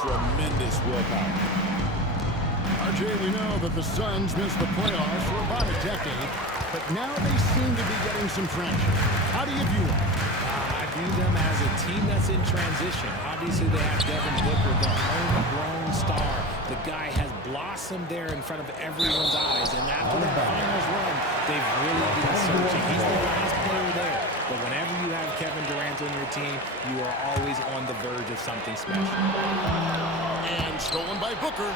tremendous willpower. RJ, we know that the Suns missed the playoffs for about a decade, but now they seem to be getting some traction. How do you view them? I view them as a team that's in transition. Obviously, they have Devin Booker, the homegrown star. The guy has blossomed there in front of everyone's eyes, and after that finals run, they've really been searching. He's the last player there. But whenever you have Kevin Durant on your team, you are always on the verge of something special. And stolen by Booker.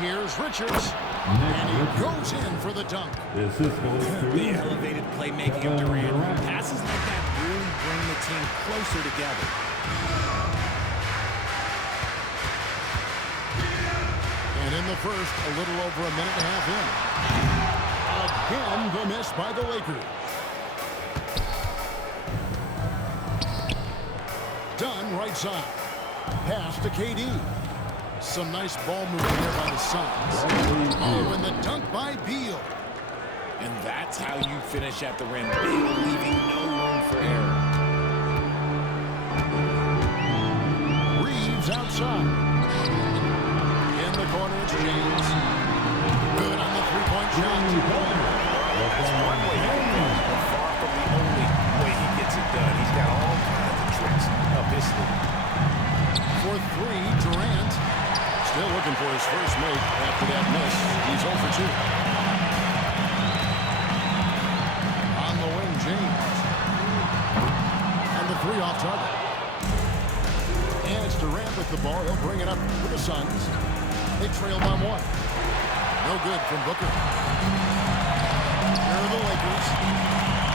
Here's Richards. And he goes in for the dunk. The elevated playmaking of Durant. Passes like that really bring the team closer together. And in the first, a little over a minute and a half in. Again, the miss by the Lakers. Dunn right side. Pass to KD. Some nice ball movement here by the Suns. Oh, and the dunk by Beal. And that's how you finish at the rim. Beal leaving no room for error. Reeves outside. In the corner, it's James. Good on the three-point shot. That's one way he goes, but far from the only way he gets it done. He's got all kinds of tricks up his sleeve. For three, Durant. Still looking for his first make after that miss. He's 0 for 2. On the wing, James. And the three off target. And it's Durant with the ball. He'll bring it up for the Suns. They trail by one. No good from Booker. Here are the Lakers.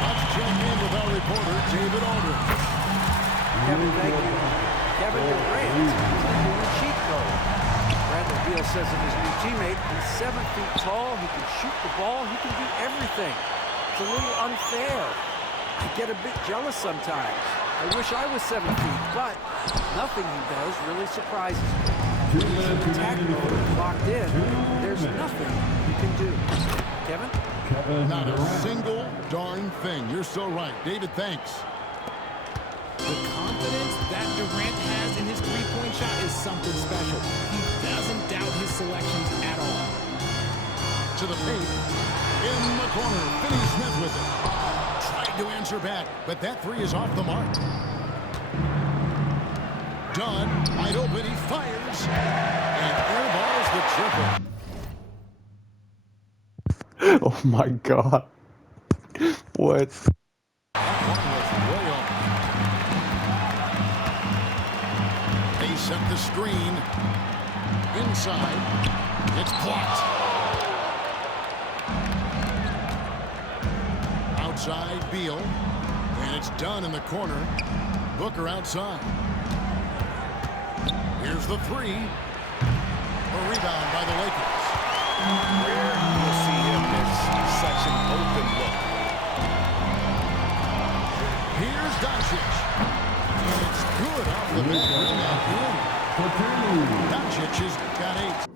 Let's check in with our reporter, David Aldridge. Kevin, thank you. Kevin Durant is a cheat code. Bradley Beal says of his new teammate, he's 7 feet tall, he can shoot the ball, he can do everything. It's a little unfair. I get a bit jealous sometimes. I wish I was 7 feet, but nothing he does really surprises me. He's in attack mode and locked in. There's nothing he can do. Kevin? Not a single darn thing. You're so right. David, thanks. The confidence that Durant has in his three-point shot is something special. He doesn't doubt his selections at all. To the paint. In the corner. Finney-Smith with it. Tried to answer back, but that three is off the mark. Dunn, wide open, he fires. And airballs the triple. Oh my God. What? That one was way off. They set the screen. Inside. It's blocked. Outside, Beal. And it's done in the corner. Booker outside. Here's the three. A rebound by the Lakers. Rare you'll see him miss such an open look. Here's Doncic. And it's good off the back rim and in. Doncic has got 8.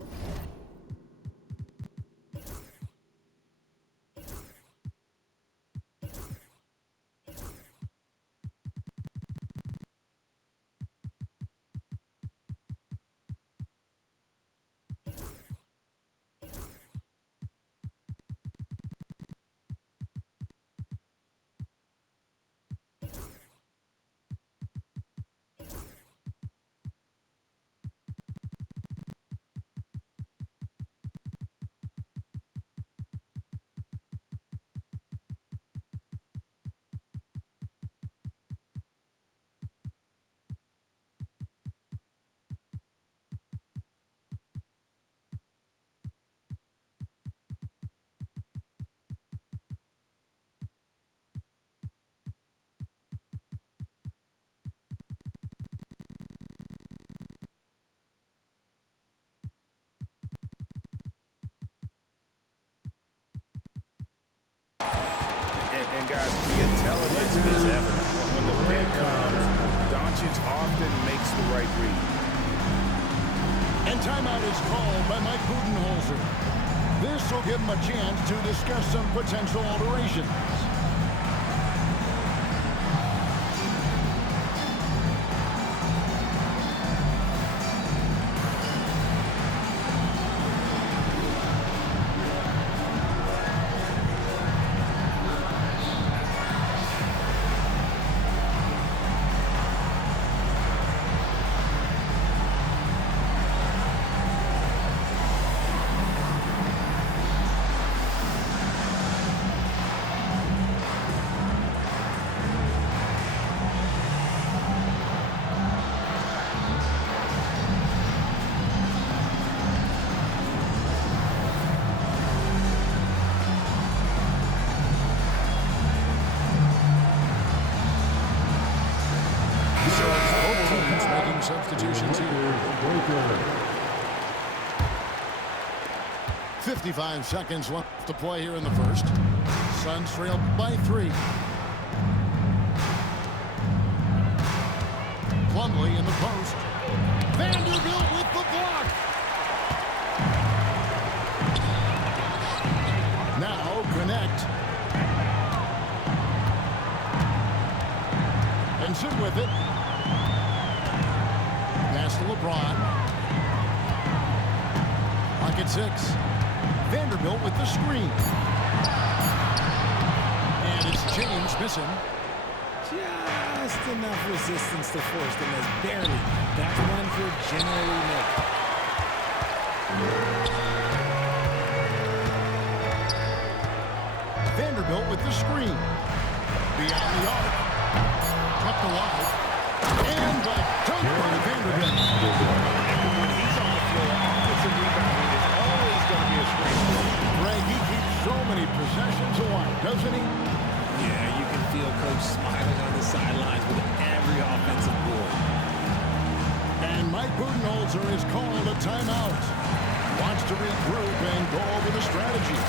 And guys, the intelligence is evident. When the win comes, Doncic often makes the right read. And timeout is called by Mike Budenholzer. This will give him a chance to discuss some potential alterations. 55 seconds left to play here in the first. Suns trail by 3. Plumlee in the post. Vanderbilt with the block. Now connect. And sit with it. Pass to LeBron. Pocket 6. Vanderbilt with the screen. And it's James missing. Just enough resistance to force them as barely. That's one he'll generally make. Vanderbilt with the screen. Beyond the arc. Kept alive. And back. Dunk by Vanderbilt. When he's on the floor, offensive rebounding is always going to be a strength. Greg, he keeps so many possessions alive, doesn't he? Yeah, you can feel Coach smiling on the sidelines with every offensive board. And Mike Budenholzer is called a timeout. Wants to regroup and go over the strategy.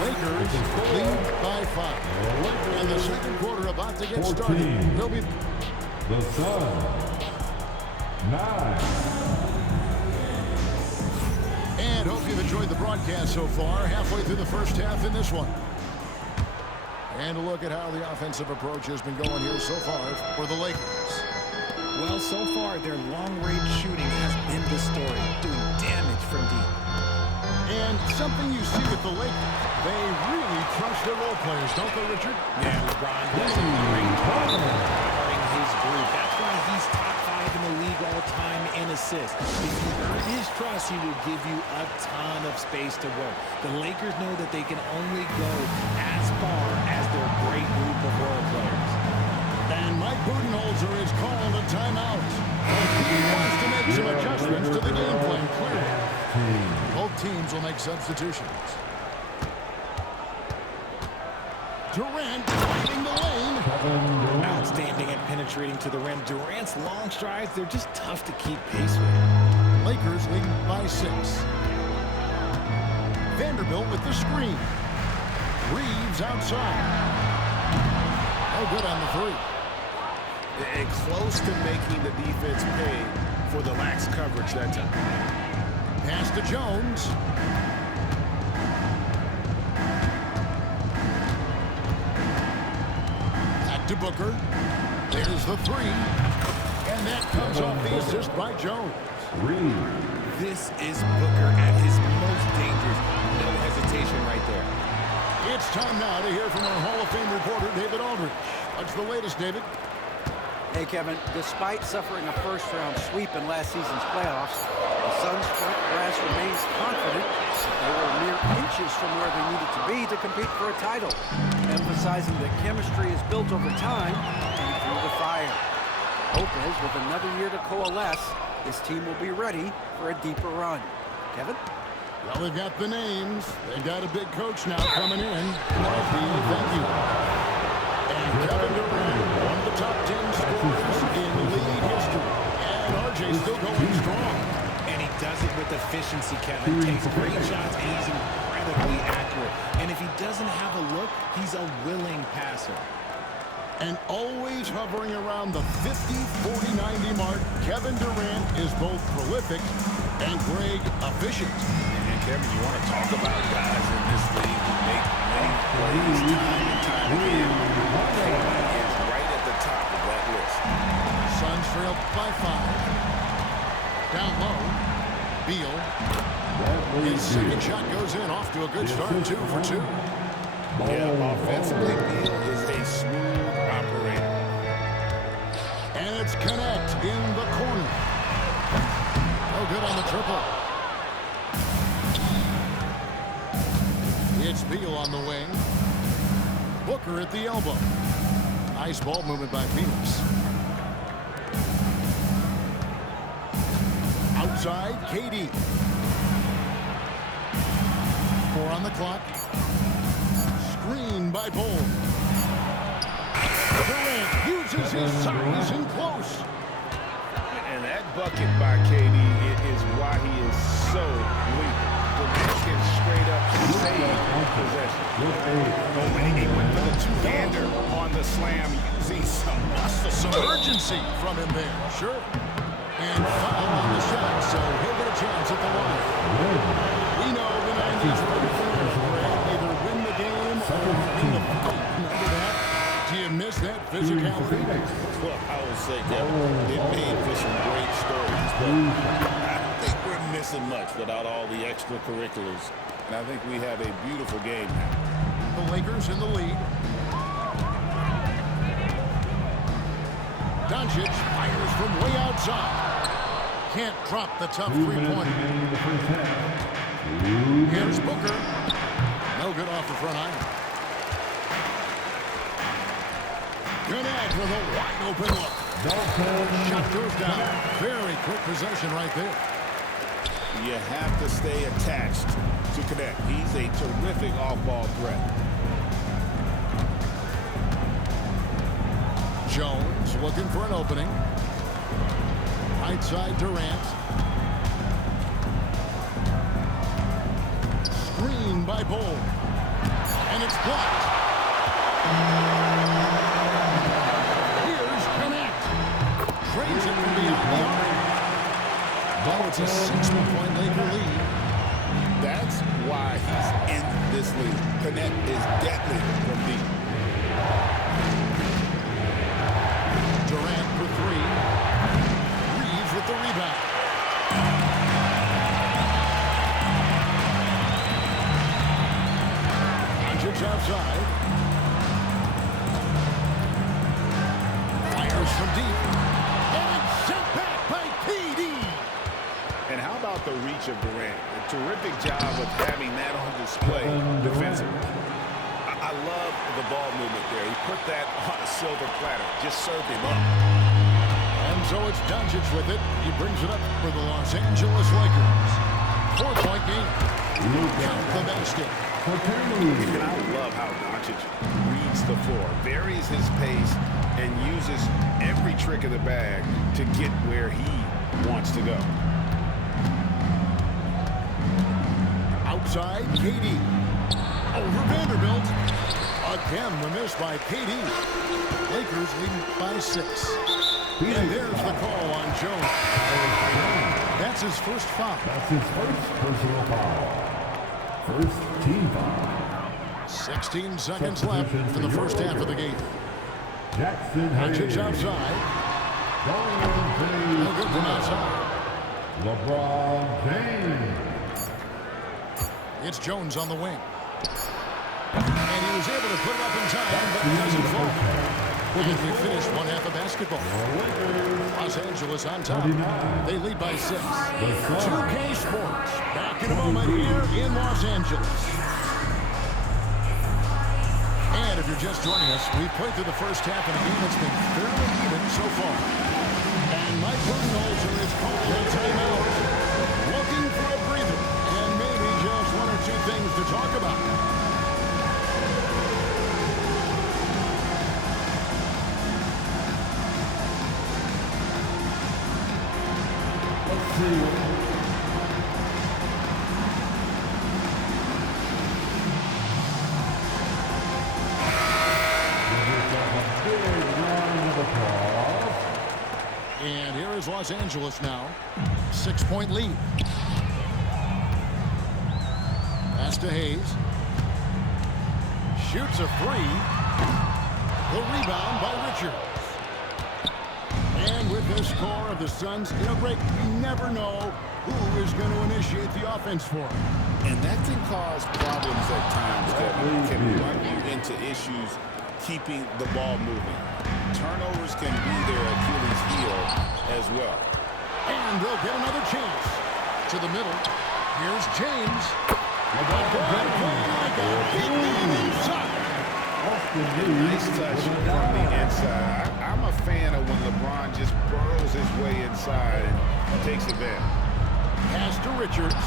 Lakers lead by 5. And the second quarter about to get 14. started. They'll be The Suns, 9. And hope you've enjoyed the broadcast so far. Halfway through the first half in this one. And a look at how the offensive approach has been going here so far for the Lakers. Well, so far, their long-range shooting has been the story, doing damage from deep. And something you see with the Lakers, they really trust their role players, don't they, Richard? Yeah, LeBron does a great job of empowering his group. That's why he's top 5 in the league all time in assists. If you earn his trust, he will give you a ton of space to work. The Lakers know that they can only go as far as their great group of role players. And Mike Budenholzer is called a timeout. He wants to make some adjustments to the game plan, clearly. Both teams will make substitutions. Durant in the lane. Outstanding at penetrating to the rim. Durant's long strides, they're just tough to keep pace with. Lakers lead by 6. Vanderbilt with the screen. Reeves outside. Oh, good on the 3. And close to making the defense pay for the lax coverage that time. Pass to Jones. Back to Booker. There's the 3. And that comes off the assist by Jones. This is Booker at his most dangerous. No hesitation right there. It's time now to hear from our Hall of Fame reporter, David Aldridge. What's the latest, David? Hey, Kevin, despite suffering a first-round sweep in last season's playoffs, the Suns' front brass remains confident they were mere inches from where they needed to be to compete for a title, emphasizing that chemistry is built over time and through the fire. Hope is, with another year to coalesce, this team will be ready for a deeper run. Kevin? Well, they've got the names. They've got a big coach now coming in. Thank you. And Kevin Durant, one of the top 10 scorers in league history. And RJ's still going strong. And he does it with efficiency, Kevin. Takes great shots, and he's incredibly accurate. And if he doesn't have a look, he's a willing passer. And always hovering around the 50, 40, 90 mark, Kevin Durant is both prolific and, Greg, efficient. And Kevin, you want to talk about guys in this league who make many plays time and time again. KD is right at the top of that list. Suns trail by 5. Down low, Beal. His second shot goes in, off to a good start, 2 for 2. Yeah, offensively, Beal is a smooth operator. And it's Connect in the corner. No good on the triple. It's Beal on the wing. Booker at the elbow. Nice ball movement by Phoenix. Outside, KD. 4 on the clock. Screen by Bol. Durant uses his size in close. And that bucket by KD is why he is so lethal. Durant can straight up save possession. He went for the two-hander on the slam using some muscle. Some urgency from him there, sure. And foul on the shot, so he'll get a chance at the line. We know the 90s pretty clear. Either win the game or win the fight. Remember that? Do you miss that physicality? Well, I would say that it made for some great stories, but I think we're missing much without all the extracurriculars. And I think we have a beautiful game now. The Lakers in the lead. Doncic fires from way outside. Can't drop the tough three-pointer. Here's Booker. No good off the front iron. Connect with a wide open look. Shot goes down. Very quick possession right there. You have to stay attached to Connect. He's a terrific off-ball threat. Jones looking for an opening. Right side Durant. Screen by Bol. And it's blocked. Here's Connect. Trades it from beyond the arc. Oh, it's a 60-point Laker lead. That's why he's in this league. Connect is deadly from deep. Durant for 3. Reeves with the rebound. Doncic outside. Fires from deep. And it's sent back by KD. And how about the reach of Durant? A terrific job of having that on display defensively. I love the ball movement there. He put that on a silver platter. Just served him up. And so it's Doncic with it. He brings it up for the Los Angeles Lakers. 4-point game. Count the basket. And I love how Doncic reads the floor, varies his pace, and uses every trick of the bag to get where he wants to go. Outside, KD. Over Vanderbilt. Again, the miss by KD. Lakers leading by 6. And there's the call on Jones. That's his first foul. That's his first personal foul. First team foul. 16 seconds left for the first half of the game. Jackson Doncic Hayes. outside. No good from outside. LeBron James. It's Jones on the wing. And he was able to put it up in time, but it doesn't fall. And we finished one half of basketball. Los Angeles on top. They lead by 6. 2K Sports. Back in a moment here in Los Angeles. And if you're just joining us, we've played through the first half of the game that's been fairly even so far. And Mike Budenholzer is calling a timeout. Looking for a breather. And maybe just 1 or 2 things to talk about. Let's see. Big Los Angeles now. 6-point lead. Pass to Hayes. Shoots a three. The rebound by Richards. And with the score of the Suns, Greg, you never know who is going to initiate the offense for them. And that can cause problems at times, Kevin. It can run you into issues keeping the ball moving. Turnovers can be their Achilles heel as well. And they'll get another chance. To the middle. Here's James. Nice touch from the inside. I'm a fan of when LeBron just burrows his way inside and takes advantage. Pass to Richards.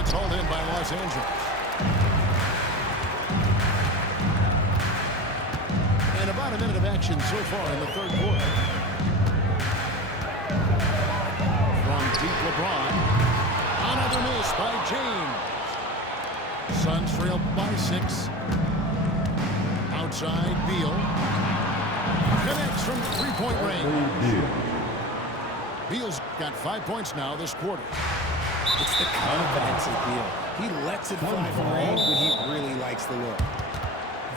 It's hauled in by Los Angeles. And about a minute of action so far in the third quarter. From deep LeBron. Another miss by James. Suns trail by 6. Outside, Beal. Connects from three-point range. Beal's got 5 points now this quarter. It's the confidence of Beal. He lets it fly from range, but he really likes the look.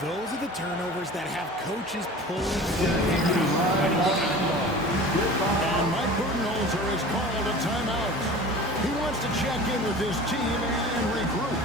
Those are the turnovers that have coaches pulling their hair out. And Mike Budenholzer has called a timeout. He wants to check in with his team and regroup.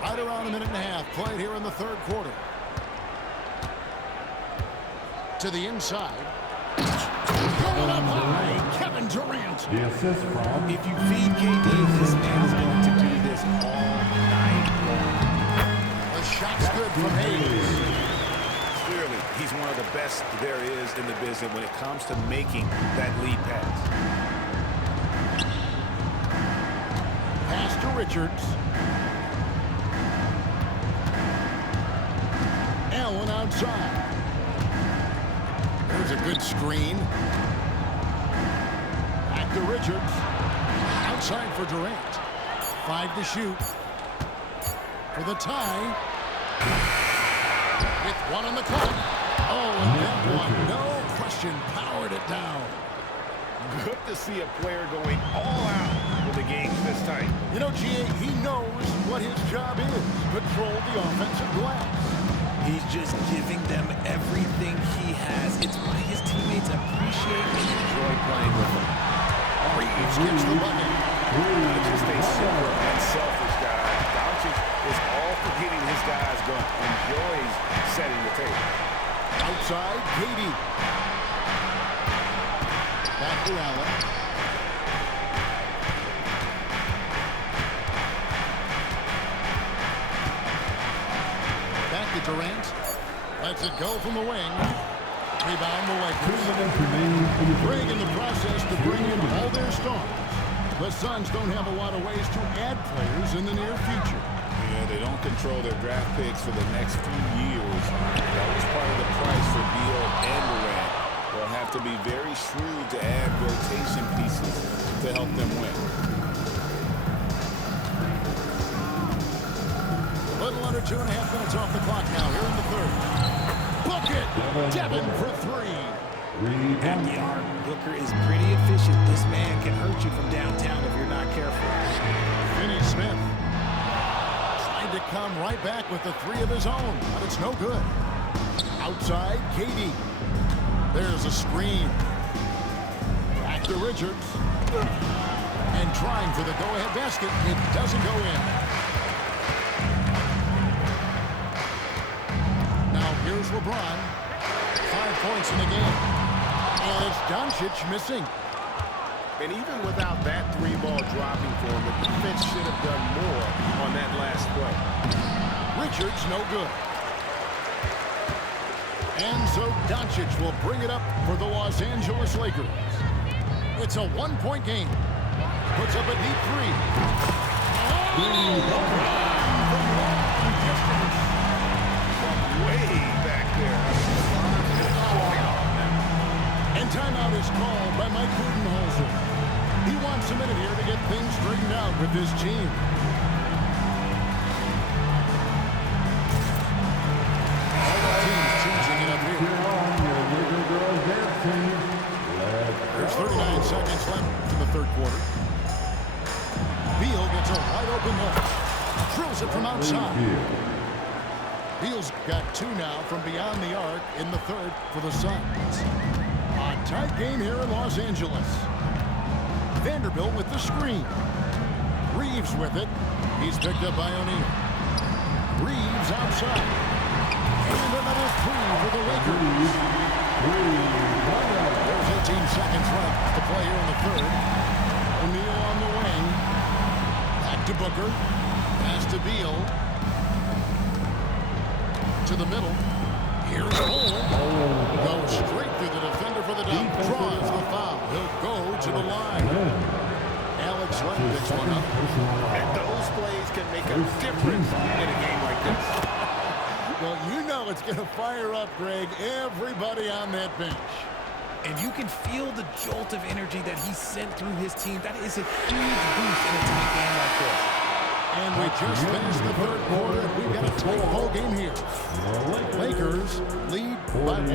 Right around a minute and a half played here in the third quarter. To the inside. Going up high, Kevin Durant. The assist from If you feed KD, this man is going to do this all night long. The shot's good from Hayes. Clearly, he's one of the best there is in the business when it comes to making that lead pass. Pass to Richards. Allen outside. There's a good screen. Back to Richards. Outside for Durant. 5 to shoot. For the tie. With 1 on the clock. Oh, and that one, no question, powered it down. Good to see a player going all out when the game's this tight. G.A., he knows what his job is. Control the offensive glass. He's just giving them everything he has. It's why his teammates appreciate and enjoy playing with him. Reeves gets the bucket. Just a simple and selfish guy. Doncic is all for getting his guys going. Enjoys setting the table. Outside, Katie. Back to Allen. Back to Durant. Lets it go from the wing. Rebound the Lakers. Bring in the process to bring in all their stars. The Suns don't have a lot of ways to add players in the near future. Yeah, they don't control their draft picks for the next few years. That was part of the price for Beal and Durant. They'll have to be very shrewd to add rotation pieces to help them win. A little under 2.5 minutes off the clock now here in the third. Bucket! Devin for 3. At the arc, Booker is pretty efficient. This man can hurt you from downtown if you're not careful. Finney Smith. come right back with the three of his own, but it's no good. Outside, KD. There's a screen. Back to Richards. And trying for the go-ahead basket. It doesn't go in. Now here's LeBron. 5 points in the game. And it's Doncic missing. And even without that three-ball dropping for him, the defense should have done more on that last play. Richards, no good. And so Doncic will bring it up for the Los Angeles Lakers. It's a one-point game. Puts up a deep three. Way back there. And timeout is called by Mike Budenholzer. He wants a minute here to get things straightened out with his team. All the teams changing it up here. There's 39 seconds left in the third quarter. Beal gets a wide open look. Drills it from outside. Beal's got two now from beyond the arc in the third for the Suns. A tight game here in Los Angeles. Vanderbilt with the screen. Reeves with it. He's picked up by O'Neal. Reeves outside. And another three for the Lakers. There's 18 seconds left to play here in the third. O'Neal on the wing. Back to Booker. Pass to Beal. To the middle. Here's Cole. Goes straight through the defender for the dunk. Draws the foul. He'll go to the line. Alex Len picks one up. And those plays can make a difference in a game like this. Well, you know it's going to fire up, Greg, everybody on that bench. And you can feel the jolt of energy that he sent through his team. That is a huge boost in a tight game like this. And we just finished the third quarter, and we've got a tight ball game here. Lakers lead by 1.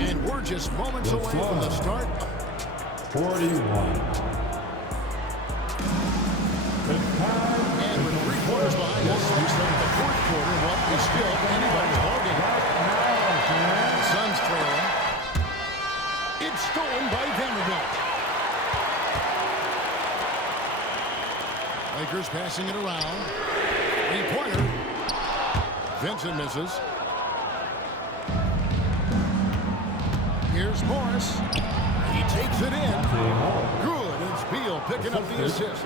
And we're just moments away from the start. 41. And with 3 quarters behind us, we start the fourth quarter. What is still anybody's ball game. Suns trailing. It's stolen by Vanderbilt. Lakers passing it around. 3-pointer. Vincent misses. Here's Morris. He takes it in. Good. It's Beal picking up the assist.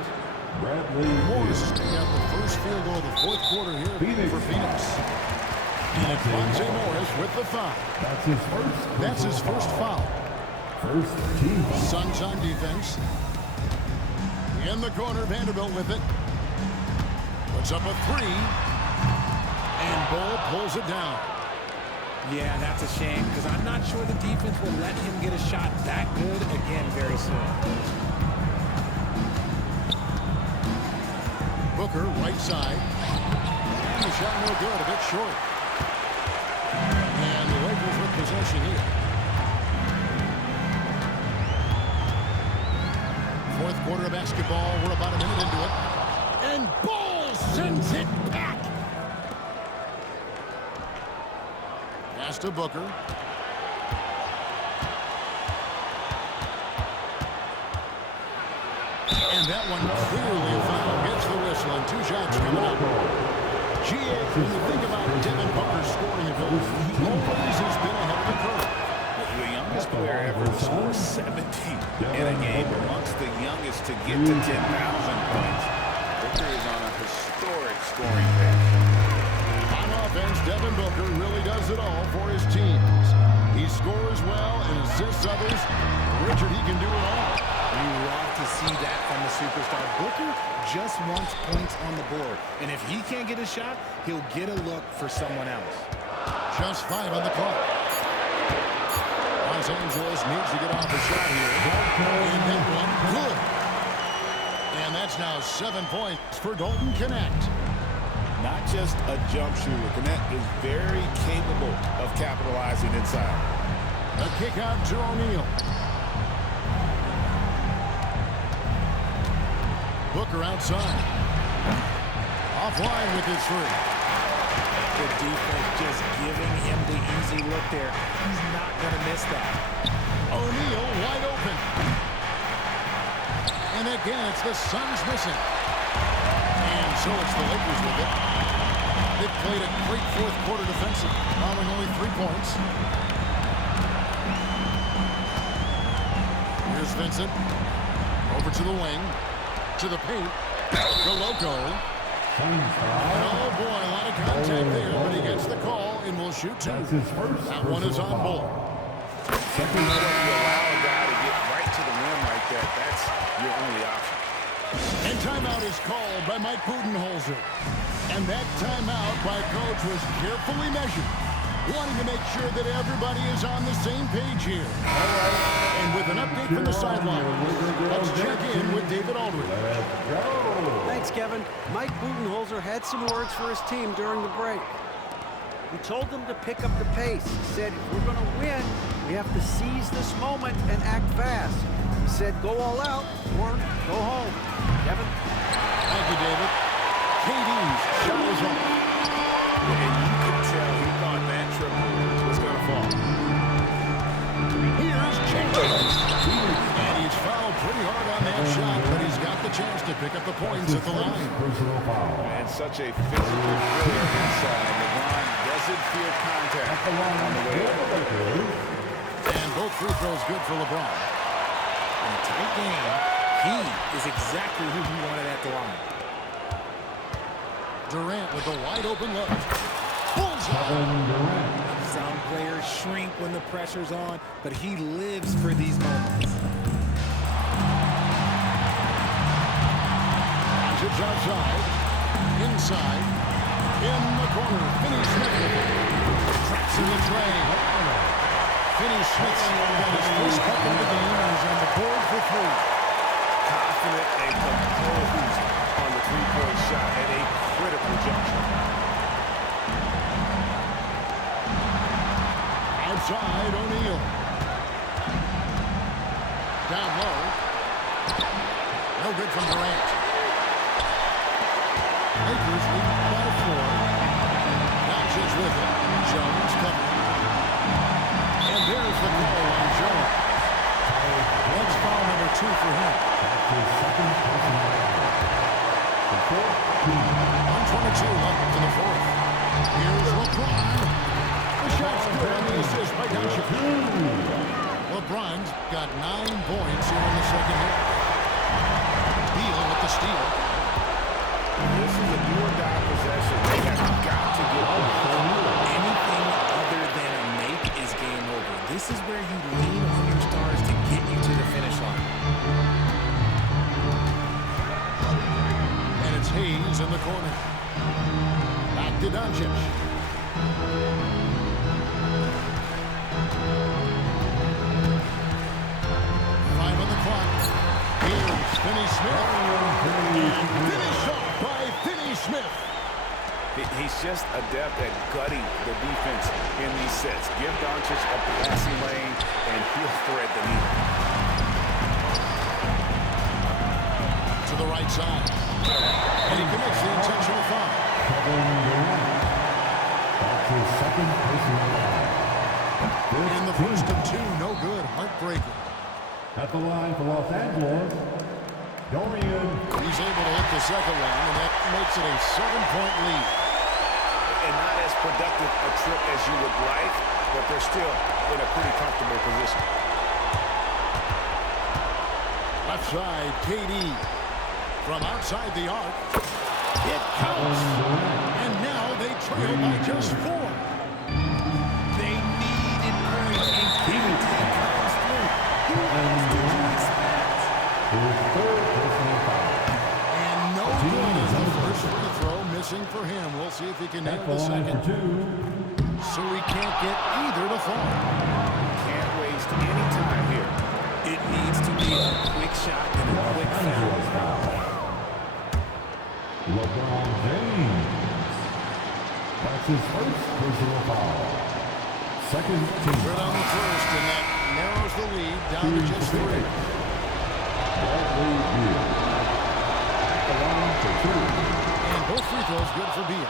Morris got the first field goal of the fourth quarter here for Phoenix. And it's Monte Morris with the foul. That's his first foul. First team foul. Suns on defense. In the corner, Vanderbilt with it. Puts up a three. And Bull pulls it down. Yeah, that's a shame because I'm not sure the defense will let him get a shot that good again very soon. Booker, right side. And the shot no good, a bit short. And the Lakers with possession here. Fourth quarter of basketball. We're about a minute into it. And Bull sends it back. Pass to Booker. And that one clearly a foul. Gets the whistle and 2 shots coming up. When you think about Devin Booker's scoring ability, he always has been ahead of the curve. The youngest player ever to score 70 in a game, amongst the youngest to get to 10,000 points. Booker is on a historic scoring pace. On offense, Devin Booker really does it all for his teams. He scores well and assists others. Richard, he can do it all. You love to see that from the superstar. Booker just wants points on the board. And if he can't get a shot, he'll get a look for someone else. Just 5 on the clock. Los Angeles needs to get off a shot here. And that one, good. And that's now 7 points for Dalton Knecht. Not just a jump shooter. Knecht is very capable of capitalizing inside. A kick out to O'Neal. Booker outside. Offline with his three. The defense just giving him the easy look there. He's not going to miss that. O'Neal wide open. And again, it's the Suns missing. And so it's the Lakers with it. They've played a great fourth quarter defensive, allowing only 3 points. Here's Vincent. Over to the wing. To the paint. The loco. Oh boy, a lot of contact there, but he gets the call and will shoot 2. That one is on ball. If you allow a guy to get right to the rim like that, that's your only option. And timeout is called by Mike Budenholzer. And that timeout by Coach was carefully measured, wanting to make sure that everybody is on the same page here. And with an update from the sideline, let's check in with David Aldridge. Thanks, Kevin. Mike Budenholzer had some words for his team during the break. He told them to pick up the pace. He said, if we're going to win, we have to seize this moment and act fast. He said, go all out or go home. Kevin? Thank you, David. KD's shot is off. And you could tell he thought that triple was going to fall. Here's Chambers. And he's fouled pretty hard on that shot, but he's got the chance to pick up the points at the line. And such a physical player inside. LeBron doesn't feel contact on the way up. And both free throws good for LeBron. In a tight game, he is exactly who he wanted at the line. Durant with the wide open look. Bullseye. Some players shrink when the pressure's on, but he lives for these moments. It's outside. Inside. In the corner. Finney Smith. Traps in the tray. Finney Smith got his first bucket of the game and is on the board for 3. Confident and composed on the three-point shot at a critical juncture. Outside, O'Neal. Down low. No good from Durant. Lakers lead by 4. Doncic with it. Jones covering. And there's the call on Jones. That's foul number 2 for him. 122 left to the 4th. Here's LeBron. The shot's good on the assist by Doncic. LeBron's got 9 points here in the second half. Beal with the steal. This is a do-or-die possession. They have got to get Anything other than a make is game over. This is where you lean on your stars to get you to the finish line. And it's Hayes in the corner. Back to Doncic. Time on the clock. Here's Finney Smith. Finished off by Finney Smith. He's just adept at gutting the defense in these sets. Give Doncic a passing lane, and he'll thread the needle. To the right side. And he commits the intentional foul. In the first of 2, no good. Heartbreaker. At the line for Los Angeles, Dorian. He's able to hit the second one, and that makes it a 7-point lead. And not as productive a trip as you would like, but they're still in a pretty comfortable position. Left side, KD. From outside the arc. It counts. And now they trail by just 4. They needed points, and King comes through. Who else did you expect? And no good is the first free throw missing for him. We'll see if he can nail the second. So he can't get either to fall. Can't waste any time here. It needs to be a quick shot and a quick foul. LeBron James. That's his first personal foul. Second team. Good on the first, and that narrows the lead down to just 3. Bradley Beal. At the line for 2. And both free free throw's good for Beal.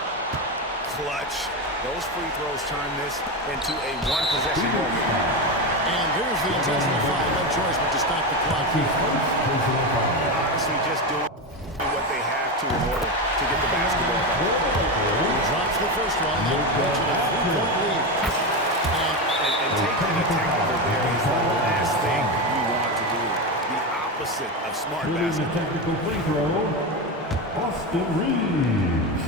Clutch. Those free throws turn this into a one-possession moment. And here's the intentional foul. No choice but to stop the clock. Honestly, just doing what they have to in order to get the basketball back. He drops the first one. That makes it a 3-point lead. And taking the technical there is the last thing you want to do. The opposite of smart Shooting the basketball. technical free throw, Austin Reeves.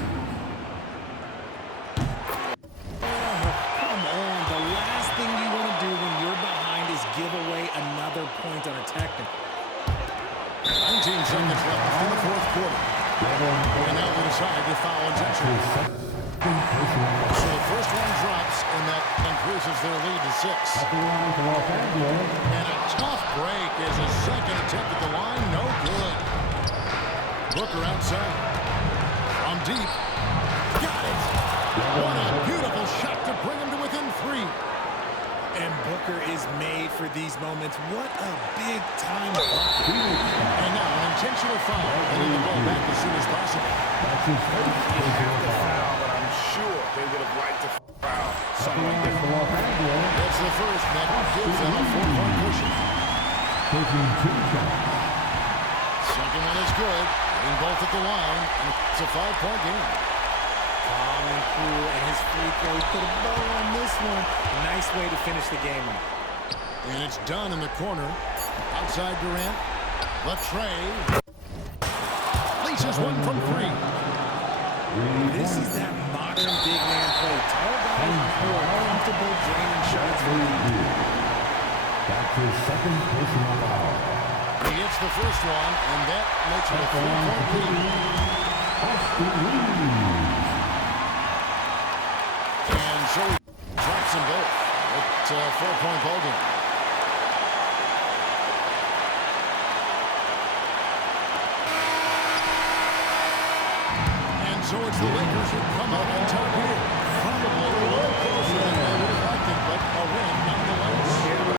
Come on. The last thing you want to do when you're behind is give away another point on a technical. 19 seconds left in the fourth quarter. And now they decide to foul intentionally. So the first one drops, and that increases their lead to 6. And a tough break as his second attempt at the line. No good. Booker outside. From deep. Got it. What a beautiful shot to bring him to within 3. And Booker is made for these moments. What a big-time bucket. And now an intentional foul. They need the ball back as soon as possible. You have to foul, but I'm sure they would have liked to foul someone different. That's the first. That gives them a 4-point cushion. Taking 2 shots. Second one is good. Hitting both at the line. And it's a 5-point game. Calm and cool, and his free throw. He put a bow on this one. Nice way to finish the game up. And it's done in the corner. Outside Durant. Latrey. Leases one from 3. This is that modern big man play. Tall guys who are comfortable draining shots from the That's his second personal foul. He hits the first one, and that makes it a 3-point lead. Austin Reeves. And so he drops them both. It's a 4-point ball game. And so it's the Lakers who come out on top here. Probably